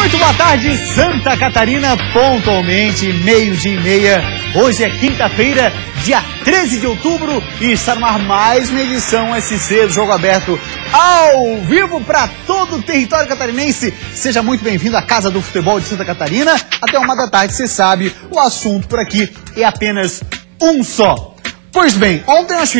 Muito boa tarde, Santa Catarina, pontualmente, 12:30. Hoje é quinta-feira, dia 13 de outubro, e está no ar mais uma edição SC do Jogo Aberto ao vivo para todo o território catarinense. Seja muito bem-vindo à Casa do Futebol de Santa Catarina. Até 1 da tarde, você sabe, o assunto por aqui é apenas um só. Pois bem, ontem nós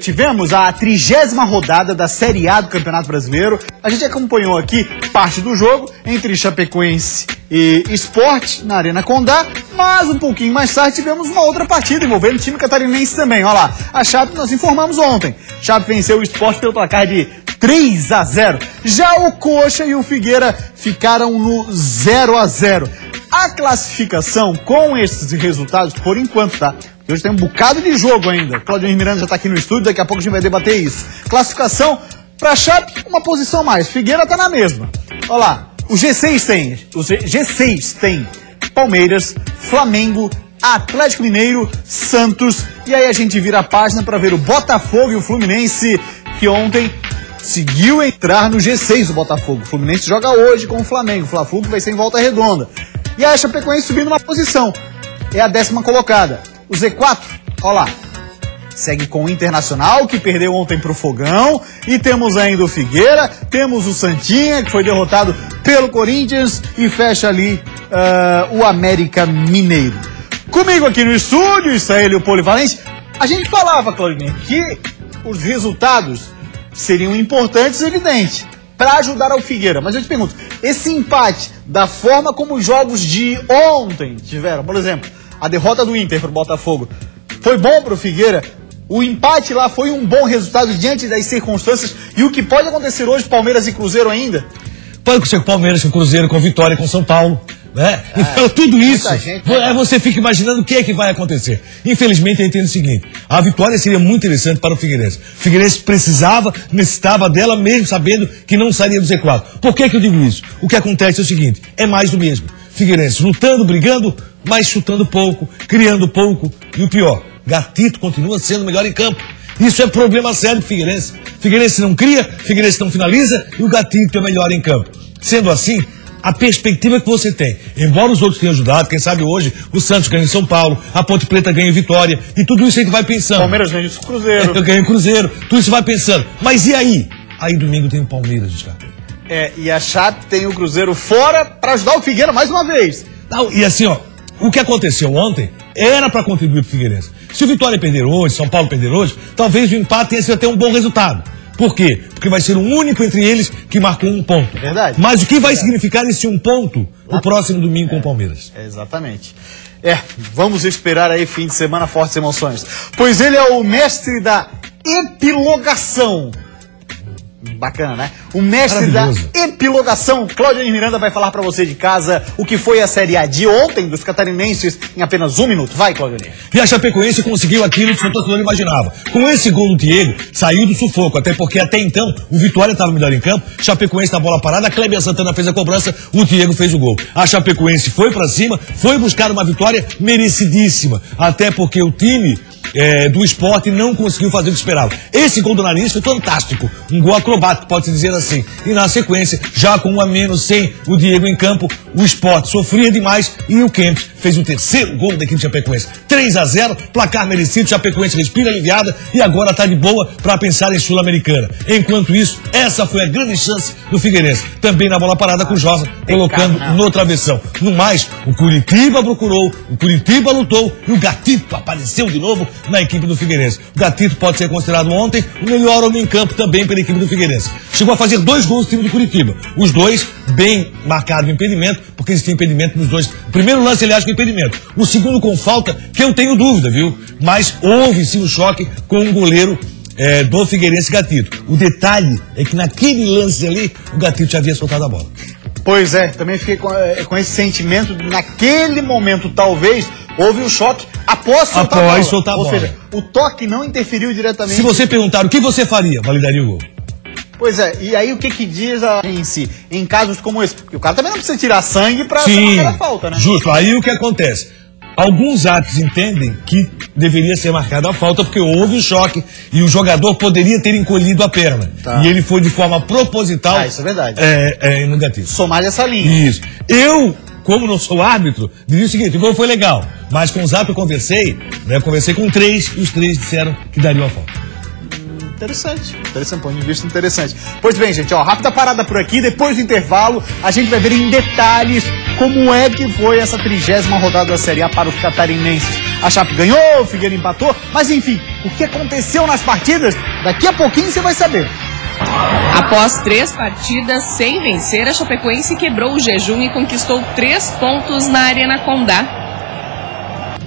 tivemos a 30ª rodada da Série A do Campeonato Brasileiro. A gente acompanhou aqui parte do jogo entre Chapecoense e Sport na Arena Condá, mas um pouquinho mais tarde tivemos uma outra partida envolvendo o time catarinense também. Olha lá, a Chape nós informamos ontem. Chape venceu o Sport pelo placar de 3-0. Já o Coxa e o Figueira ficaram no 0-0. A classificação com esses resultados, por enquanto, tá? Hoje tem um bocado de jogo ainda. Claudio Miranda já está aqui no estúdio, daqui a pouco a gente vai debater isso. Classificação para Chape, uma posição mais. Figueira está na mesma. Olha lá, o G6 tem Palmeiras, Flamengo, Atlético Mineiro, Santos. E aí a gente vira a página para ver o Botafogo e o Fluminense, que ontem conseguiu entrar no G6 do Botafogo. O Fluminense joga hoje com o Flamengo. O Fla-Flu vai ser em volta redonda. E a Chapecoense subindo uma posição. É a 10ª colocada. O Z4, olha lá, segue com o Internacional, que perdeu ontem para o Fogão. E temos ainda o Figueira, temos o Santinha, que foi derrotado pelo Corinthians. E fecha ali o América Mineiro. Comigo aqui no estúdio, está ele, o Polivalente. A gente falava, Claudinho, que os resultados seriam importantes, evidente, para ajudar ao Figueira. Mas eu te pergunto, esse empate, da forma como os jogos de ontem tiveram, por exemplo, a derrota do Inter para o Botafogo, foi bom para o Figueira? O empate lá foi um bom resultado diante das circunstâncias? E o que pode acontecer hoje, Palmeiras e Cruzeiro ainda? Pode acontecer com Palmeiras, com Cruzeiro, com Vitória, com São Paulo, né? Então tudo isso, você fica imaginando o que é que vai acontecer. Infelizmente eu entendo o seguinte: a vitória seria muito interessante para o Figueirense. O Figueirense necessitava dela mesmo sabendo que não sairia do Z4. Por que eu digo isso? O que acontece é o seguinte: é mais do mesmo. Figueirense lutando, brigando, mas chutando pouco, criando pouco. E o pior, Gatito continua sendo o melhor em campo. Isso é problema sério do Figueirense. Figueirense não cria, Figueirense não finaliza e o Gatito é melhor em campo. Sendo assim, a perspectiva que você tem, embora os outros tenham ajudado, quem sabe hoje o Santos ganha em São Paulo, a Ponte Preta ganha em Vitória, e tudo isso a gente vai pensando. Palmeiras ganha em Cruzeiro. Ganha em Cruzeiro, tudo isso vai pensando. Mas e aí? Aí domingo tem o Palmeiras, Gustavo. E a Chape tem o Cruzeiro fora para ajudar o Figueira mais uma vez. Não, e assim, ó, o que aconteceu ontem era para contribuir para o Figueirense. Se o Vitória perder hoje, São Paulo perder hoje, talvez o empate tenha sido até um bom resultado. Por quê? Porque vai ser o único entre eles que marcou um ponto. É verdade. Mas o que vai significar esse um ponto no próximo domingo com o Palmeiras? Exatamente. Vamos esperar aí fim de semana, fortes emoções. Pois ele é o mestre da epilogação. Bacana, né? O mestre da epilogação, Claudio Miranda, vai falar pra você de casa o que foi a Série A de ontem dos catarinenses em apenas 1 minuto. Vai, Claudio. E a Chapecoense conseguiu aquilo que o torcedor imaginava. Com esse gol do Diego, saiu do sufoco, até porque até então o Vitória estava melhor em campo, Chapecoense na bola parada, a Kleber Santana fez a cobrança, o Diego fez o gol. A Chapecoense foi pra cima, foi buscar uma vitória merecidíssima, até porque o time do Sport não conseguiu fazer o que esperava. Esse gol do Nariz foi fantástico, um gol acrobático, pode-se dizer assim. E na sequência, já com 1 a menos, sem o Diego em campo, o Sport sofria demais e o Kempis fez o 3º gol da equipe de Chapecoense. 3-0, placar merecido, Chapecoense respira aliviada e agora está de boa para pensar em Sul-Americana. Enquanto isso, essa foi a grande chance do Figueirense. Também na bola parada com o Josa, colocando no travessão. No mais, o Curitiba procurou, o Curitiba lutou e o Gatito apareceu de novo na equipe do Figueirense. O Gatito pode ser considerado ontem o melhor homem em campo também pela equipe do Figueirense. Chegou a fazer 2 gols do time do Curitiba. Os 2 bem marcados no impedimento, porque existia impedimento nos 2. O primeiro lance, aliás, com impedimento. O segundo com falta, que eu tenho dúvida, viu? Mas houve sim um choque com o goleiro do Figueirense, Gatito. O detalhe é que naquele lance ali, o Gatito já havia soltado a bola. Pois é, também fiquei com esse sentimento. Naquele momento, talvez, houve um choque após soltar a bola. Ou seja, o toque não interferiu diretamente. Se você perguntar o que você faria, validaria o gol. Pois é, e aí o que diz em si, em casos como esse? Porque o cara também não precisa tirar sangue pra fazer a falta, né? Justo, aí o que acontece? Alguns árbitros entendem que deveria ser marcada a falta porque houve um choque e o jogador poderia ter encolhido a perna. Tá. E ele foi de forma proposital. Isso é verdade. No Gatito. Somar essa linha. Isso. Eu, como não sou árbitro, diria o seguinte: o gol foi legal, mas com o Zap eu conversei com 3 e os 3 disseram que daria uma falta. Interessante, ponto de vista interessante. Pois bem, gente, rápida parada por aqui. Depois do intervalo, a gente vai ver em detalhes como é que foi essa 30ª rodada da Série A para os catarinenses. A Chape ganhou, o Figueira empatou, mas enfim, o que aconteceu nas partidas, daqui a pouquinho você vai saber. Após 3 partidas sem vencer, a Chapecoense quebrou o jejum e conquistou 3 pontos na Arena Condá.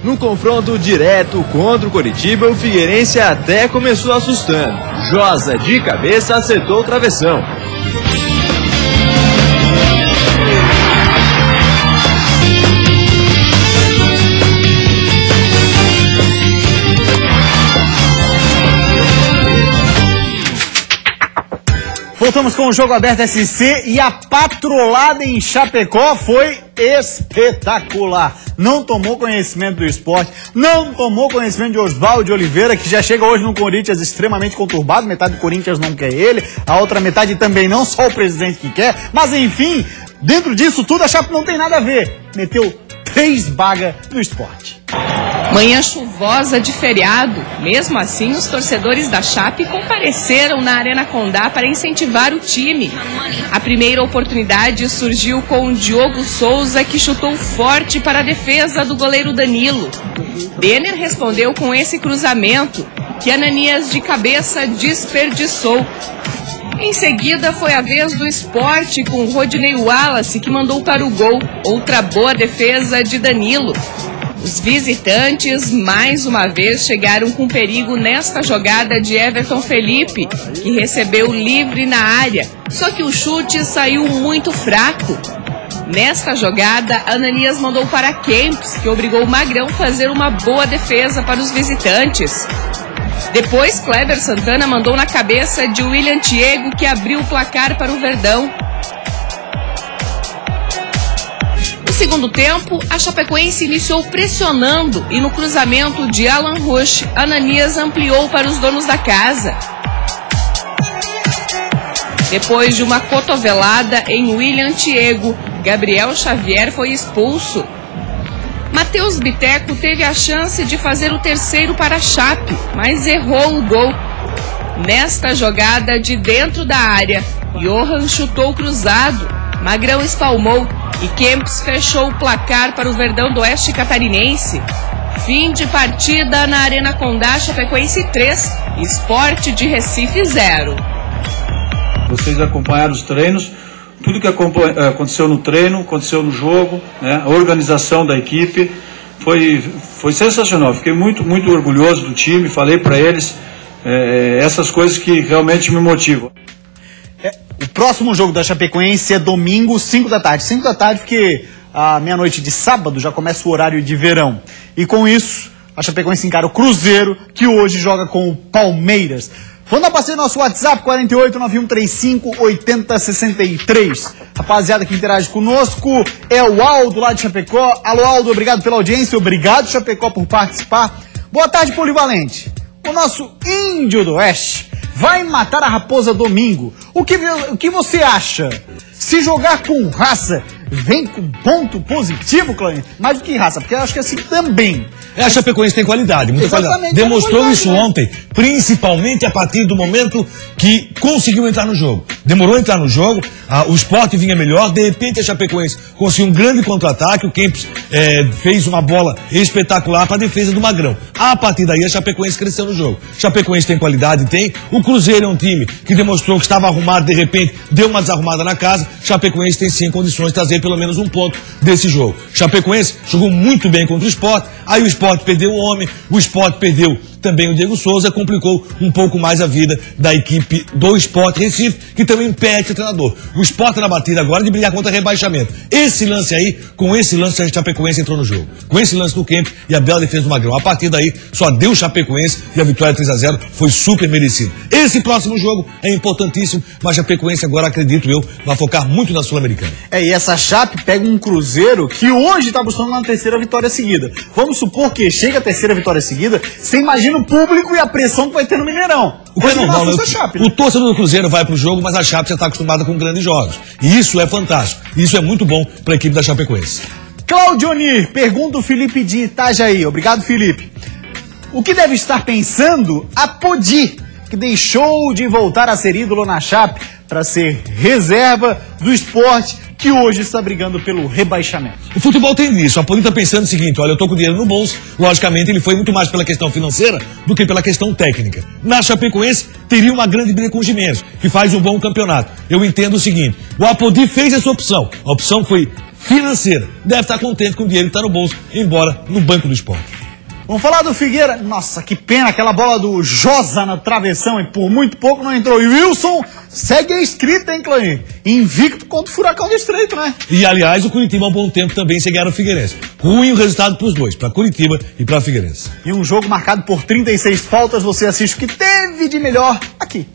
Num confronto direto contra o Coritiba, o Figueirense até começou assustando. Josa, de cabeça, acertou o travessão. Voltamos com o Jogo Aberto SC e a patrolada em Chapecó foi espetacular. Não tomou conhecimento do esporte, não tomou conhecimento de Oswaldo de Oliveira, que já chega hoje no Corinthians extremamente conturbado. Metade do Corinthians não quer ele, a outra metade também não, só o presidente que quer. Mas enfim, dentro disso tudo a Chape não tem nada a ver. Meteu 3 bagas no esporte. Manhã chuvosa de feriado. Mesmo assim, os torcedores da Chape compareceram na Arena Condá para incentivar o time. A primeira oportunidade surgiu com o Diogo Souza, que chutou forte para a defesa do goleiro Danilo. Denner respondeu com esse cruzamento, que Ananias de cabeça desperdiçou. Em seguida, foi a vez do Sport com Rodinei Wallace, que mandou para o gol. Outra boa defesa de Danilo. Os visitantes, mais uma vez, chegaram com perigo nesta jogada de Everton Felipe, que recebeu livre na área, só que o chute saiu muito fraco. Nesta jogada, Ananias mandou para Kempis, que obrigou o Magrão a fazer uma boa defesa para os visitantes. Depois, Kleber Santana mandou na cabeça de William Thiego, que abriu o placar para o Verdão. No segundo tempo, a Chapecoense iniciou pressionando e no cruzamento de Alan Rush, Ananias ampliou para os donos da casa. Depois de uma cotovelada em William Thiego, Gabriel Xavier foi expulso. Matheus Biteco teve a chance de fazer o terceiro para a Chape, mas errou o gol. Nesta jogada de dentro da área, Johan chutou cruzado, Magrão espalmou e Kempis fechou o placar para o Verdão do Oeste Catarinense. Fim de partida na Arena Condá, Chapecoense 3, Sport de Recife 0. Vocês acompanharam os treinos, tudo que aconteceu no treino, aconteceu no jogo, né? A organização da equipe foi sensacional. Fiquei muito orgulhoso do time, falei para eles essas coisas que realmente me motivam. O próximo jogo da Chapecoense é domingo, 5 da tarde. 5 da tarde porque à meia-noite de sábado já começa o horário de verão. E com isso, a Chapecoense encara o Cruzeiro, que hoje joga com o Palmeiras. Vamos dar passeio no nosso WhatsApp, 4891358063. Rapaziada que interage conosco é o Aldo lá de Chapecó. Alô, Aldo, obrigado pela audiência. Obrigado, Chapecó, por participar. Boa tarde, Polivalente. O nosso Índio do Oeste vai matar a raposa domingo. O que você acha? Se jogar com raça, vem com ponto positivo, Cláudio? Mais do que raça, porque eu acho que assim também. A Chapecoense tem qualidade, muita qualidade. Demonstrou isso ontem, principalmente a partir do momento que conseguiu entrar no jogo. Demorou a entrar no jogo, o Sport vinha melhor, de repente a Chapecoense conseguiu um grande contra-ataque, o Kempis fez uma bola espetacular para a defesa do Magrão. A partir daí a Chapecoense cresceu no jogo. Chapecoense tem qualidade, tem. O Cruzeiro é um time que demonstrou que estava arrumado, de repente deu uma desarrumada na casa. Chapecoense tem sim condições de trazer pelo menos um ponto desse jogo. Chapecoense jogou muito bem contra o Sport, aí o Sport perdeu o homem, o Sport perdeu também o Diego Souza, complicou um pouco mais a vida da equipe do Sport Recife, que também perde o treinador. O Sport na batida agora de brigar contra rebaixamento. Esse lance aí, com esse lance a Chapecoense entrou no jogo. Com esse lance do Kemp e a bela defesa do Magrão. A partir daí, só deu Chapecoense e a vitória 3-0 foi super merecida. Esse próximo jogo é importantíssimo, mas a Chapecoense agora, acredito eu, vai focar muito na Sul-Americana. E essa Chape pega um Cruzeiro que hoje está buscando uma terceira vitória seguida. Vamos supor que chega a terceira vitória seguida, você imagina o público e a pressão que vai ter no Mineirão. O que é normal, né? Chape, né? O torcedor do Cruzeiro vai pro jogo, mas a Chape já está acostumada com grandes jogos. E isso é fantástico. Isso é muito bom para a equipe da Chapecoense. Cláudio Onir, pergunta o Felipe de Itajaí. Obrigado, Felipe. O que deve estar pensando a Podi, que deixou de voltar a ser ídolo na Chape para ser reserva do Sport, que hoje está brigando pelo rebaixamento? O futebol tem isso. A Podi está pensando o seguinte: olha, eu tô com dinheiro no bolso. Logicamente, ele foi muito mais pela questão financeira do que pela questão técnica. Na Chapecoense, teria uma grande briga com o Gimenez, que faz um bom campeonato. Eu entendo o seguinte: o Apodi fez essa opção. A opção foi financeira. Deve estar contente com o dinheiro que está no bolso, embora no banco do Sport. Vamos falar do Figueira. Nossa, que pena, aquela bola do Josa na travessão e por muito pouco não entrou. E Wilson segue a escrita, hein, Clay? Invicto contra o Furacão do Estreito, né? E, aliás, o Curitiba, há um bom tempo, também seguiram o Figueirense. Ruim o resultado para os dois, para Curitiba e para Figueirense. E um jogo marcado por 36 faltas, você assiste o que teve de melhor aqui.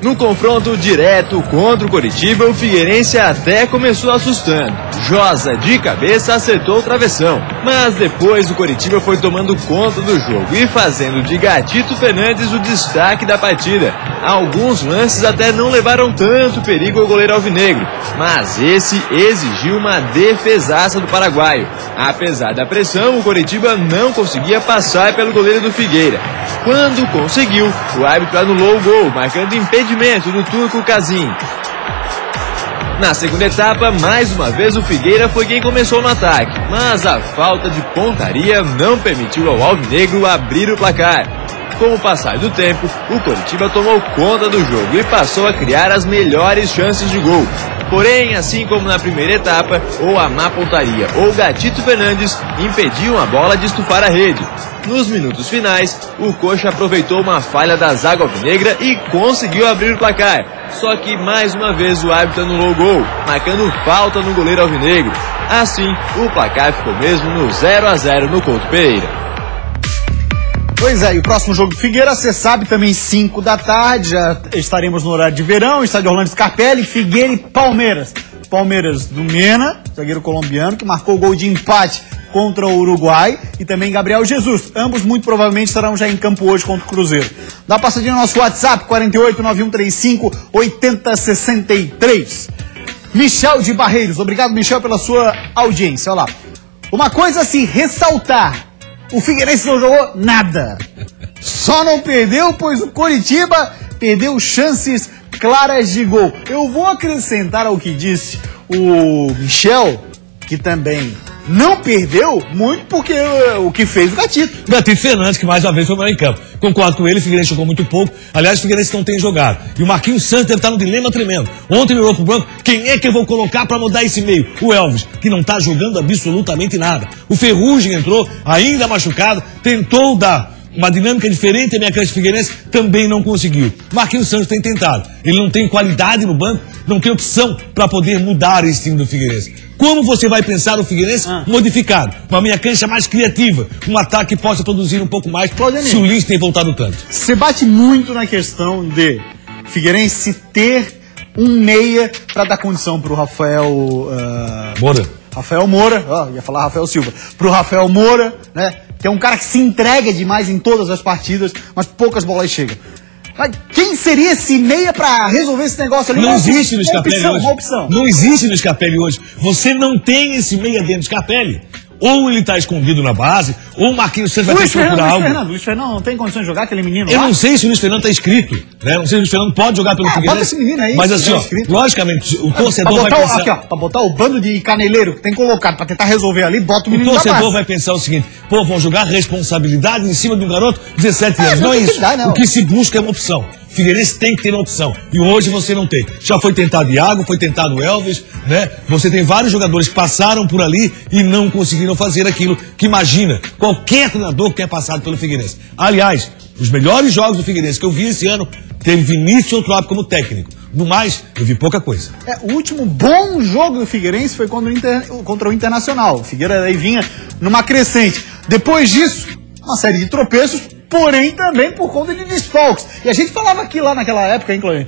No confronto direto contra o Coritiba, o Figueirense até começou assustando. Josa, de cabeça, acertou o travessão. Mas depois o Coritiba foi tomando conta do jogo e fazendo de Gatito Fernandes o destaque da partida. Alguns lances até não levaram tanto perigo ao goleiro alvinegro, mas esse exigiu uma defesaça do paraguaio. Apesar da pressão, o Coritiba não conseguia passar pelo goleiro do Figueira. Quando conseguiu, o árbitro anulou o gol, marcando impedimento do turco Casim. Na segunda etapa, mais uma vez o Figueira foi quem começou no ataque, mas a falta de pontaria não permitiu ao alvinegro abrir o placar. Com o passar do tempo, o Coritiba tomou conta do jogo e passou a criar as melhores chances de gol. Porém, assim como na primeira etapa, ou a má pontaria ou o Gatito Fernandes impediam a bola de estufar a rede. Nos minutos finais, o Coxa aproveitou uma falha da zaga alvinegra e conseguiu abrir o placar. Só que mais uma vez o árbitro anulou o gol, marcando falta no goleiro alvinegro. Assim, o placar ficou mesmo no 0-0 no Couto Pereira. Pois é, e o próximo jogo do Figueira, você sabe, também 5 da tarde, já estaremos no horário de verão, estádio Orlando Scarpelli, Figueira e Palmeiras. Palmeiras do Mena, zagueiro colombiano, que marcou o gol de empate contra o Uruguai, e também Gabriel Jesus. Ambos muito provavelmente estarão já em campo hoje contra o Cruzeiro. Dá uma passadinha no nosso WhatsApp, 4891358063. Michel de Barreiros, obrigado, Michel, pela sua audiência. Olha lá. Uma coisa a se ressaltar: o Figueirense não jogou nada. Só não perdeu, pois o Coritiba perdeu chances claras de gol. Eu vou acrescentar ao que disse o Michel, que também não perdeu muito porque o que fez o Gatito. Gatito Fernandes, que mais uma vez foi melhor em campo. Concordo com ele, o Figueirense jogou muito pouco. Aliás, o Figueirense não tem jogado. E o Marquinhos Santos deve estar num dilema tremendo. Ontem no Europa Branco, quem é que eu vou colocar para mudar esse meio? O Elvis, que não está jogando absolutamente nada. O Ferrugem entrou, ainda machucado, tentou dar uma dinâmica diferente, a minha creche Figueirense também não conseguiu. Marquinhos Santos tem tentado. Ele não tem qualidade no banco, não tem opção para poder mudar esse time do Figueirense. Como você vai pensar o Figueirense modificado? Com a minha cancha mais criativa, um ataque que possa produzir um pouco mais, se o Lins tem voltado tanto. Você bate muito na questão de Figueirense ter um meia para dar condição para o Rafael Moura, ia falar Rafael Silva, pro Rafael Moura, né, que é um cara que se entrega demais em todas as partidas, mas poucas bolas chegam. Mas quem seria esse meia pra resolver esse negócio ali? Não existe no Scarpelli hoje. Uma opção. Não existe no Scarpelli hoje. Você não tem esse meia dentro do Scarpelli. Ou ele tá escondido na base, ou o Marquinhos Santos vai ter que procurar algo. Luiz Fernando não tem condições de jogar, aquele menino Eu lá? não sei se o Luiz Fernando tá inscrito, né? Não sei se o Luiz Fernando pode jogar pelo Figueirense. Bota esse menino aí. Mas assim, ó, logicamente, o torcedor vai pensar... Aqui, ó, pra botar o bando de caneleiro que tem colocado pra tentar resolver ali, bota o menino O da torcedor base. vai pensar o seguinte: pô, vão jogar responsabilidade em cima de um garoto de 17 anos. Não é isso. Não. O que se busca é uma opção. Figueirense tem que ter uma opção. E hoje você não tem. Já foi tentado Iago, foi tentado Elvis, né? Você tem vários jogadores que passaram por ali e não conseguiram fazer aquilo que imagina qualquer treinador que tenha passado pelo Figueirense. Aliás, os melhores jogos do Figueirense que eu vi esse ano teve Vinícius Eutrópio como técnico. No mais, eu vi pouca coisa. O último bom jogo do Figueirense foi contra o Internacional. O Figueira aí vinha numa crescente. Depois disso, uma série de tropeços, porém também por conta de desfalques. E a gente falava aqui lá naquela época, hein, Clóvis?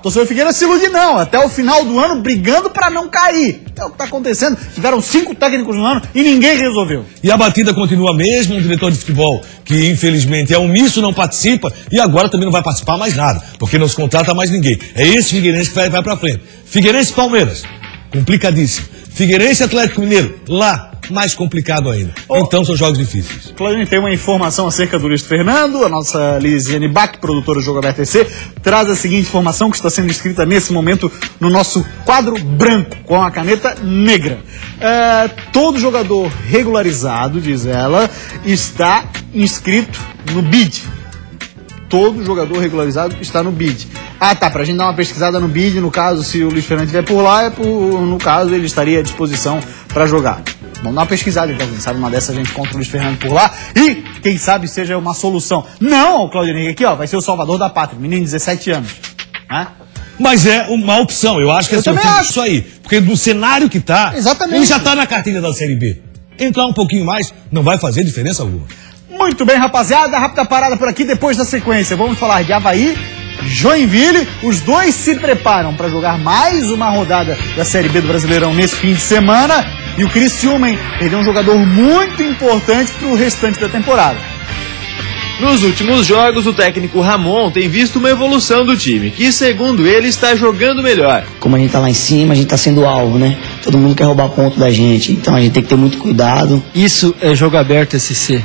Torcedor Figueira se ilude não, até o final do ano brigando para não cair. É o que tá acontecendo, tiveram 5 técnicos no ano e ninguém resolveu. E a batida continua mesmo, um diretor de futebol que infelizmente é omisso, não participa e agora também não vai participar mais nada, porque não se contrata mais ninguém. É esse Figueirense que vai pra frente. Figueirense e Palmeiras, complicadíssimo. Figueirense e Atlético Mineiro, lá, mais complicado ainda. Então são jogos difíceis. Claudinho, tem uma informação acerca do Luiz Fernando. A nossa Lisiane Bach, produtora do Jogo Aberto TC, traz a seguinte informação que está sendo escrita nesse momento no nosso quadro branco, com a caneta negra. Todo jogador regularizado, diz ela, está inscrito no BID. Todo jogador regularizado está no BID. Pra gente dar uma pesquisada no BID, no caso, se o Luiz Fernando estiver por lá, no caso, ele estaria à disposição para jogar. Vamos dar uma pesquisada, então, quem sabe uma dessas a gente encontra o Luiz Fernando por lá e, quem sabe, seja uma solução. Não, o Claudio Henrique aqui, vai ser o salvador da pátria, menino de 17 anos. Né? Mas é uma opção, eu acho que isso aí. Porque do cenário que tá, exatamente, ele já tá na cartilha da Série B. Entrar um pouquinho mais não vai fazer diferença alguma. Muito bem, rapaziada, rápida parada por aqui, depois da sequência. Vamos falar de Avaí, Joinville. Os dois se preparam para jogar mais uma rodada da Série B do Brasileirão nesse fim de semana. E o Criciúma, perdeu um jogador muito importante para o restante da temporada. Nos últimos jogos, o técnico Ramon tem visto uma evolução do time, que, segundo ele, está jogando melhor. Como a gente tá lá em cima, a gente tá sendo alvo, né? Todo mundo quer roubar ponto da gente, então a gente tem que ter muito cuidado. Isso é Jogo Aberto SC.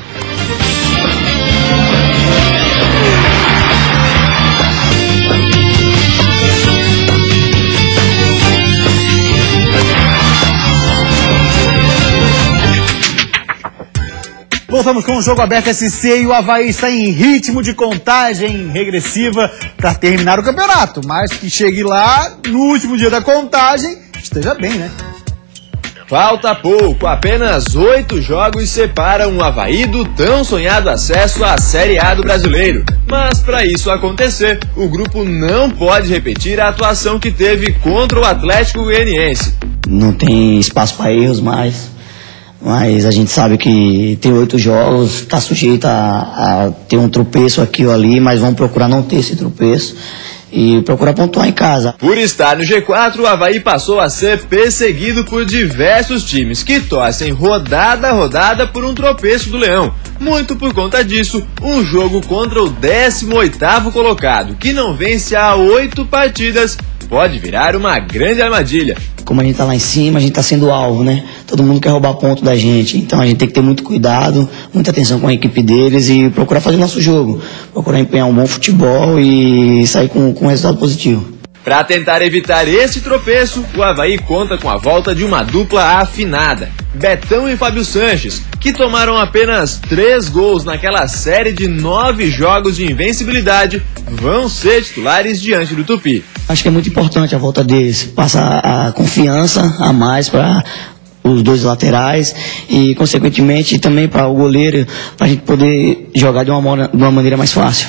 Voltamos com o Jogo Aberto SC e o Avaí está em ritmo de contagem regressiva para terminar o campeonato. Mas que chegue lá no último dia da contagem, esteja bem, né? Falta pouco, apenas 8 jogos separam o Avaí do tão sonhado acesso à Série A do Brasileiro. Mas para isso acontecer, o grupo não pode repetir a atuação que teve contra o Atlético Goianiense. Não tem espaço para erros mais. Mas a gente sabe que tem 8 jogos, está sujeito a ter um tropeço aqui ou ali, mas vamos procurar não ter esse tropeço e procurar pontuar em casa. Por estar no G4, o Avaí passou a ser perseguido por diversos times que torcem rodada a rodada por um tropeço do Leão. Muito por conta disso, um jogo contra o 18º colocado, que não vence há 8 partidas, pode virar uma grande armadilha. Como a gente tá lá em cima, a gente tá sendo alvo, né? Todo mundo quer roubar ponto da gente, então a gente tem que ter muito cuidado, muita atenção com a equipe deles e procurar fazer nosso jogo, procurar empenhar um bom futebol e sair com um resultado positivo. Para tentar evitar esse tropeço, o Avaí conta com a volta de uma dupla afinada, Betão e Fábio Sanches, que tomaram apenas 3 gols naquela série de 9 jogos de invencibilidade, vão ser titulares diante do Tupi. Acho que é muito importante a volta deles, passar a confiança a mais para os dois laterais e, consequentemente, também para o goleiro, para a gente poder jogar de uma maneira mais fácil.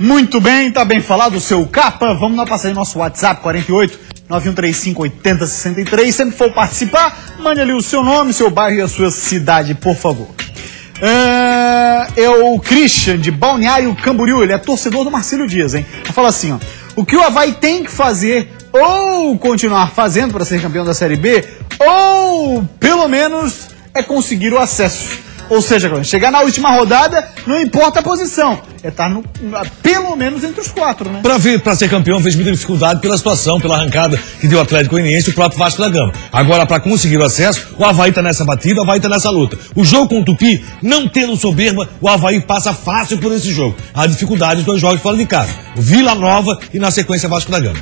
Muito bem, tá bem falado o seu capa. Vamos lá passar aí nosso WhatsApp 48 9135 8063. Sempre for participar, mande ali o seu nome, seu bairro e a sua cidade, por favor. É o Christian de Balneário Camboriú, ele é torcedor do Marcílio Dias, hein? Ele fala assim, ó: o que o Avaí tem que fazer ou continuar fazendo para ser campeão da Série B, ou pelo menos é conseguir o acesso. Ou seja, quando chegar na última rodada, não importa a posição, é estar pelo menos entre os 4, né? Para ser campeão, fez muita dificuldade pela situação, pela arrancada que deu o Atlético Goianiense e o próprio Vasco da Gama. Agora, para conseguir o acesso, o Avaí está nessa batida, o Avaí está nessa luta. O jogo com o Tupi, não tendo soberba, o Avaí passa fácil por esse jogo. A dificuldade dos 2 jogos fora de casa. O Vila Nova e, na sequência, Vasco da Gama.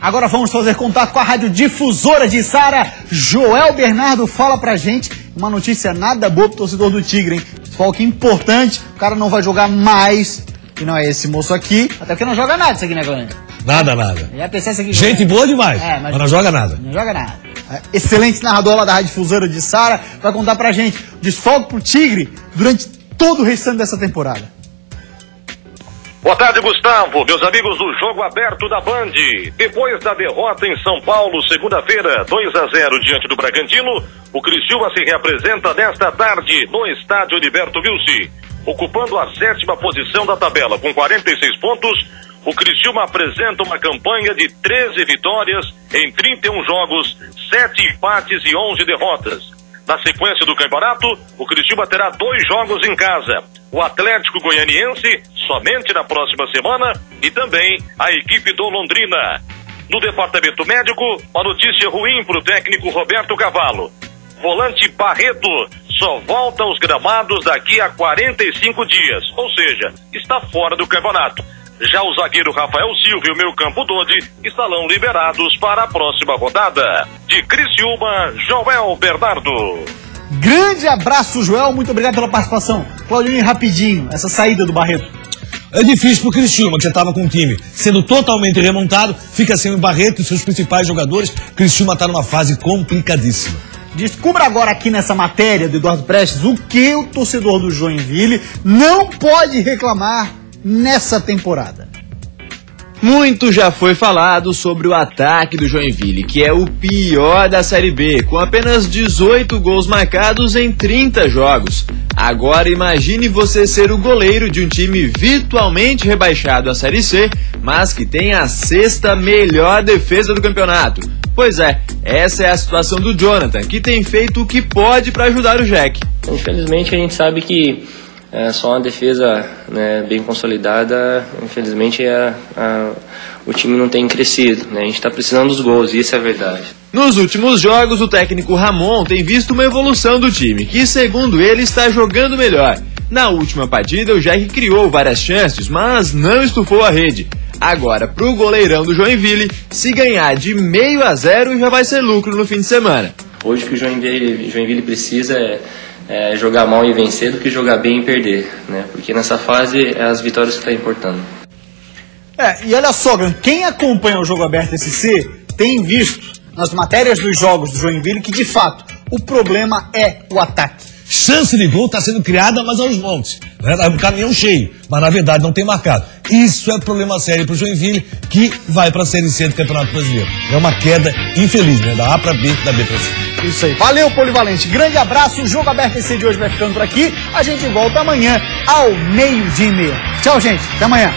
Agora vamos fazer contato com a rádio difusora de Sara. Joel Bernardo fala pra gente uma notícia nada boa pro torcedor do Tigre, hein? Foco importante, o cara não vai jogar mais, e não é esse moço aqui, até porque não joga nada isso aqui, né, Glênio? Nada. Já pensei isso aqui. Gente boa demais, mas não joga nada. Não joga nada. Excelente narrador lá da rádio difusora de Sara, vai contar pra gente desfoque pro Tigre durante todo o restante dessa temporada. Boa tarde, Gustavo. Meus amigos do Jogo Aberto da Band. Depois da derrota em São Paulo, segunda-feira, 2-0 diante do Bragantino, o Criciúma se reapresenta nesta tarde no estádio Heriberto Wilson. ocupando a 7ª posição da tabela com 46 pontos, o Criciúma apresenta uma campanha de 13 vitórias em 31 jogos, 7 empates e 11 derrotas. Na sequência do campeonato, o Criciúma terá 2 jogos em casa. O Atlético Goianiense, somente na próxima semana, e também a equipe do Londrina. No departamento médico, uma notícia ruim para o técnico Roberto Cavalo. Volante Barreto só volta aos gramados daqui a 45 dias, ou seja, está fora do campeonato. Já o zagueiro Rafael Silva e o meio-campo Dodi estarão liberados para a próxima rodada. De Criciúma, Joel Bernardo. Grande abraço, Joel. Muito obrigado pela participação. Claudinho, rapidinho, essa saída do Barreto. É difícil pro Criciúma, que já estava com o time sendo totalmente remontado, fica sem o Barreto e seus principais jogadores. O Criciúma está numa fase complicadíssima. Descubra agora aqui nessa matéria do Eduardo Prestes o que o torcedor do Joinville não pode reclamar nessa temporada. Muito já foi falado sobre o ataque do Joinville, que é o pior da Série B, com apenas 18 gols marcados em 30 jogos. Agora imagine você ser o goleiro de um time virtualmente rebaixado à Série C, mas que tem a 6ª melhor defesa do campeonato. Pois é, essa é a situação do Jonathan, que tem feito o que pode para ajudar o Jack. Infelizmente a gente sabe que só uma defesa, né, bem consolidada, infelizmente o time não tem crescido, né? A gente está precisando dos gols, e isso é verdade. Nos últimos jogos, o técnico Ramon tem visto uma evolução do time, que segundo ele está jogando melhor. Na última partida, o Jack criou várias chances, mas não estufou a rede. Agora, pro goleirão do Joinville, se ganhar de 0-0 já vai ser lucro no fim de semana. Hoje o que o Joinville precisa é jogar mal e vencer do que jogar bem e perder, né? Porque nessa fase é as vitórias que estão importando. E olha só, quem acompanha o Jogo Aberto SC tem visto nas matérias dos jogos do Joinville que, de fato, o problema é o ataque. Chance de gol está sendo criada, mas aos montes. É um caminhão cheio, mas na verdade não tem marcado. Isso é problema sério para o Joinville, que vai para a Série C do Campeonato Brasileiro. É uma queda infeliz, né? Da A para B, da B para C. Isso aí. Valeu, Polivalente. Grande abraço. O Jogo Aberto SC de hoje vai ficando por aqui. A gente volta amanhã ao 12:30. Tchau, gente. Até amanhã.